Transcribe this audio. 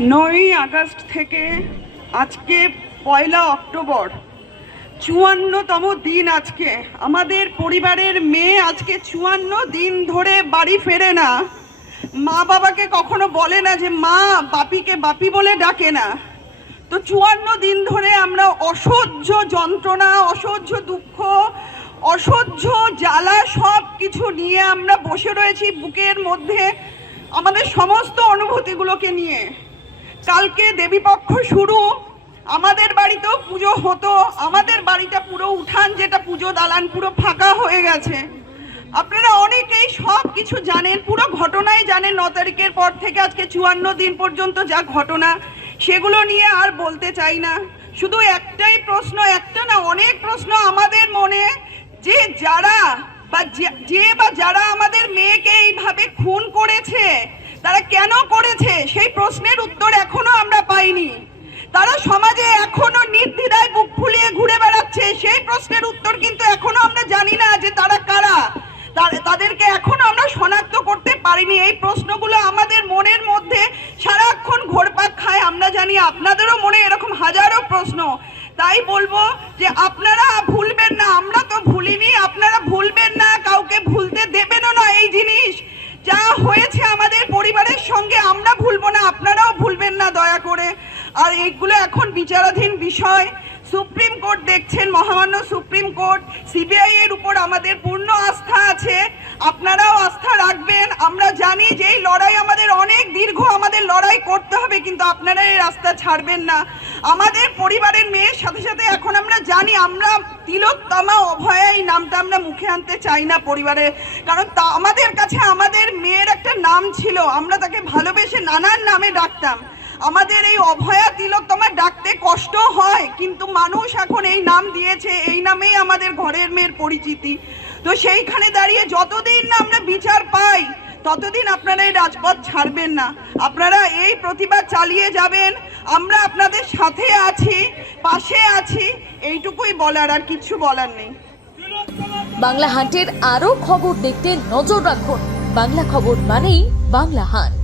9ই August থেকে আজকে 1লা October 54তম দিন। আজকে আমাদের পরিবারের মেয়ে আজকে 54 দিন ধরে বাড়ি ফেরে না। মা বাবাকে কখনো বলে না যে মা, বাপিকে বাপি বলে ডাকে না। তো 54 দিন ধরে আমরা অসহ্য যন্ত্রণা, অসহ্য দুঃখ, অসহ্য জ্বালা সব কিছু নিয়ে আমরা বসে রয়েছি বুকের মধ্যে, আমাদের সমস্ত অনুভূতিগুলোকে নিয়ে। কালকে দেবীপক্ষ শুরু, আমাদের বাড়িতেও পুজো হতো। আমাদের বাড়িটা পুরো উঠান, যেটা পুজো দালান, পুরো ফাঁকা হয়ে গেছে। আপনারা অনেকেই সব কিছু জানেন, পুরো ঘটনাই জানেন। 9 তারিখের পর থেকে আজকে 54 দিন পর্যন্ত যা ঘটনা, সেগুলো নিয়ে আর বলতে চাই না। শুধু একটাই প্রশ্ন, একটা না অনেক প্রশ্ন আমাদের মনে, যে যারা আমাদের মেয়েকে এইভাবে খুন করেছে, তারা কেন করেছে, সেই প্রশ্নের উত্তর এখনো আমরা পাইনি। তারা সমাজে এখনো নির্দ্বিধায় বুক ফুলিয়ে ঘুরে বেড়াচ্ছে, সেই প্রশ্নের উত্তর কিন্তু এখনো আমরা জানি না যে তারা কারা। তাদেরকে এখনো আমরা শনাক্ত করতে পারিনি। এই প্রশ্নগুলো আমাদের মনের মধ্যে সারাক্ষণ ঘোরপাক খায়। আমরা জানি আপনাদেরও মনে এরকম হাজারো প্রশ্ন। তাই বলবো যে আপনারা ভুলবেন না, আমরা তো ভুলিনি, আপনারা ভুলবেন না, কাউকে ভুলতে দেবেনও না। এই জিনিস যা হয়েছে আমাদের পরিবারের সঙ্গে আমরা ভুলবো না, আপনারাও ভুলবেন না দয়া করে। আর এইগুলো এখন বিচারাধীন বিষয়। সুপ্রিম কোর্ট দেখছেন, মহামান্য সুপ্রিম কোর্ট। সিবিআই এর উপর আমাদের পূর্ণ আস্থা আছে, আপনারাও আস্থা রাখবেন। আমরা জানি যে এই লড়াই আমাদের অনেক দীর্ঘ, আমাদের লড়াই করতে হবে, কিন্তু আপনারা এই রাস্তা ছাড়বেন না। আমাদের পরিবারের মেয়ের সাথে সাথে এখন আমরা জানি, আমরা তিলোত্তমা অভয়া এই নামটা আমরা মুখে আনতে চাই না পরিবারে, কারণ তা আমাদের কাছে আমাদের মেয়ের একটা নাম ছিল, আমরা তাকে ভালোবেসে নানান নামে ডাকতাম। আমাদের এই অভয়া তিলোত্তমা ডাকতে কষ্ট হয়, কিন্তু মানুষ এখন এই নাম দিয়েছে, এই নামেই আমাদের ঘরের মেয়ের পরিচিতি। তো সেইখানে দাঁড়িয়ে যতদিন না আমরা বিচার পাই, ততদিন আপনারা এই রাজপথ ছাড়বেন না। আপনারা এই প্রতিবাদ চালিয়ে যাবেন, আমরা আপনাদের সাথে আছি, পাশে আছি, এইটুকুই বলার, আর কিছু বলার নেই। বাংলা হান্টের আরো খবর দেখতে নজর রাখুন। বাংলা খবর মানেই বাংলা হান্ট।